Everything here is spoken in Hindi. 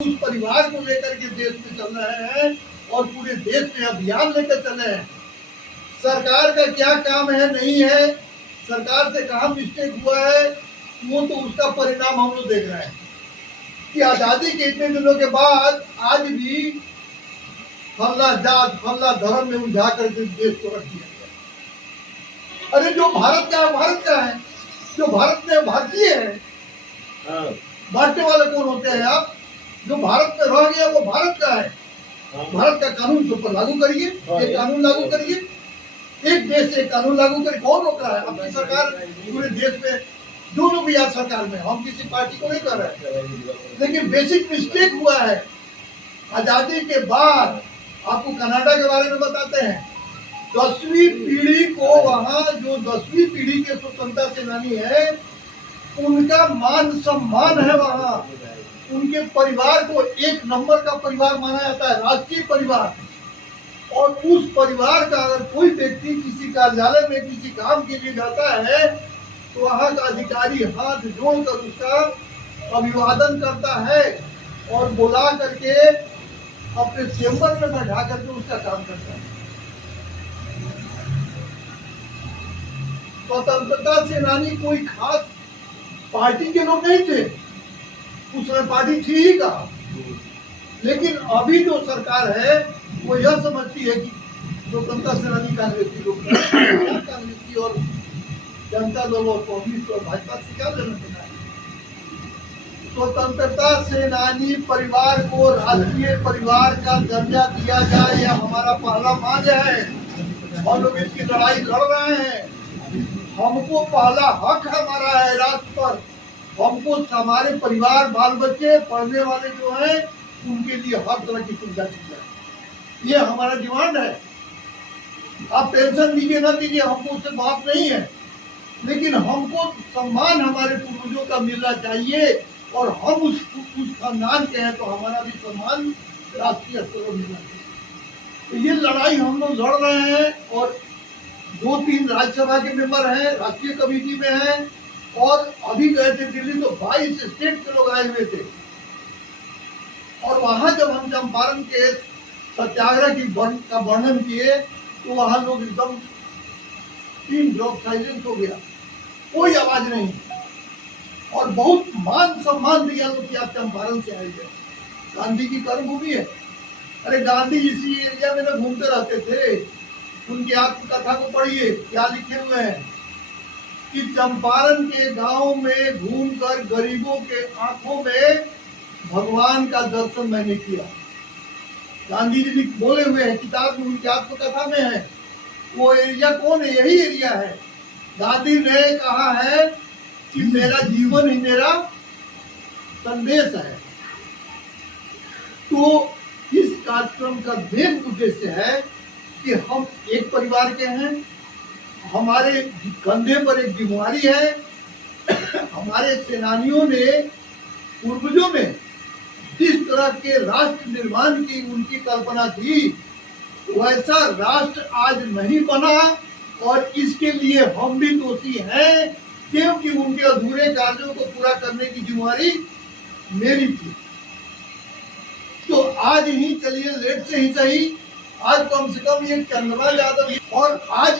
उस परिवार को लेकर के देश में चल रहे हैं और पूरे देश में अभियान लेकर चल रहे हैं। सरकार का क्या काम है नहीं है, सरकार से कहाँ मिस्टेक हुआ है, वो तो उसका परिणाम हम लोग देख रहे हैं कि आजादी के इतने दिनों के बाद आज भी फल्ला जात फल्ला धर्म में उलझा करके देश को रख दिया गया। अरे जो भारत का है भारत का है, जो भारत में भारतीय है। बांटने वाले कौन होते हैं आप? जो भारत में रह गया वो भारत का है। भारत का कानून सब पर लागू करिए, एक कानून लागू करिए, एक देश से कानून लागू करिए। कौन रोक रहा है? अपनी सरकार पूरे देश में जो लोग भी आज सरकार में, हम किसी पार्टी को नहीं कर रहे हैं, लेकिन बेसिक मिस्टेक हुआ है। आजादी के बाद आपको कनाडा के बारे में बताते हैं, 10वीं पीढ़ी को वहाँ जो 10वीं पीढ़ी के स्वतंत्रता सेनानी है उनका मान सम्मान है। वहाँ उनके परिवार को एक नंबर का परिवार माना जाता है, राष्ट्रीय परिवार। और उस परिवार का अगर कोई व्यक्ति किसी कार्यालय में किसी काम के लिए जाता है तो वहाँ का अधिकारी हाथ जोड़कर उसका अभिवादन करता है और बुला करके अपने चेंबर में बैठा करके उसका काम करता है। स्वतंत्रता सेनानी कोई खास पार्टी के लोग नहीं थे, उस समय पार्टी थी ही कहा। लेकिन अभी जो सरकार है वो यह समझती है कि स्वतंत्रता सेनानी कांग्रेसी लोग, कांग्रेसी और जनता दल और कांग्रेस और भाजपा से क्या लेना देना है। स्वतंत्रता सेनानी परिवार को राष्ट्रीय परिवार का दर्जा दिया जाए, यह हमारा पहला मांग है। हम लोग इसकी लड़ाई लड़ रहे हैं। हमको पहला हक हमारा है राष्ट्र पर। हमको हमारे परिवार बाल बच्चे पढ़ने वाले जो हैं उनके लिए हर तरह की सुविधा दी जाए, ये हमारा डिमांड है। आप पेंशन दीजिए ना दीजिए, हमको उससे बात नहीं है, लेकिन हमको सम्मान हमारे पूर्वजों का मिलना चाहिए और हम उस खानदान के हैं तो हमारा भी सम्मान राष्ट्रीय स्तर पर मिलना चाहिए। तो ये लड़ाई हम लोग लड़ रहे हैं और 2-3 राज्यसभा के मेंबर हैं, राष्ट्रीय कमेटी में हैं और अभी गए थे दिल्ली तो 22 स्टेट के लोग आए हुए थे। और वहां जब हम चंपारण के सत्याग्रह का वर्णन किए तो वहां लोग एकदम पिन ड्रॉप साइलेंस हो गया, कोई आवाज नहीं। और बहुत मान सम्मान दिया लोग कि आप चंपारण से आए हैं, गांधी की कर्मभूमि है। अरे गांधी इसी एरिया में न घूमते रहते थे, उनकी आत्मकथा को पढ़िए, क्या लिखे हुए हैं कि चंपारण के गांव में घूमकर गरीबों के आंखों में भगवान का दर्शन मैंने किया। गांधी जी बोले हुए हैं, किताब में उनकी आत्मकथा में है। वो एरिया कौन है? यही एरिया है। गांधी ने कहा है कि मेरा जीवन ही मेरा संदेश है। तो इस कार्यक्रम का मेन उद्देश्य है कि हम एक परिवार के हैं, हमारे कंधे पर एक जिम्मेदारी है। हमारे सेनानियों ने पूर्वजों ने जिस तरह के राष्ट्र निर्माण की उनकी कल्पना थी वैसा राष्ट्र आज नहीं बना और इसके लिए हम भी दोषी हैं, क्योंकि उनके अधूरे कार्यों को पूरा करने की जिम्मेदारी मेरी थी। तो आज ही चलिए, लेट से ही सही, आज कम से कम ये चंद्रमा यादव और आज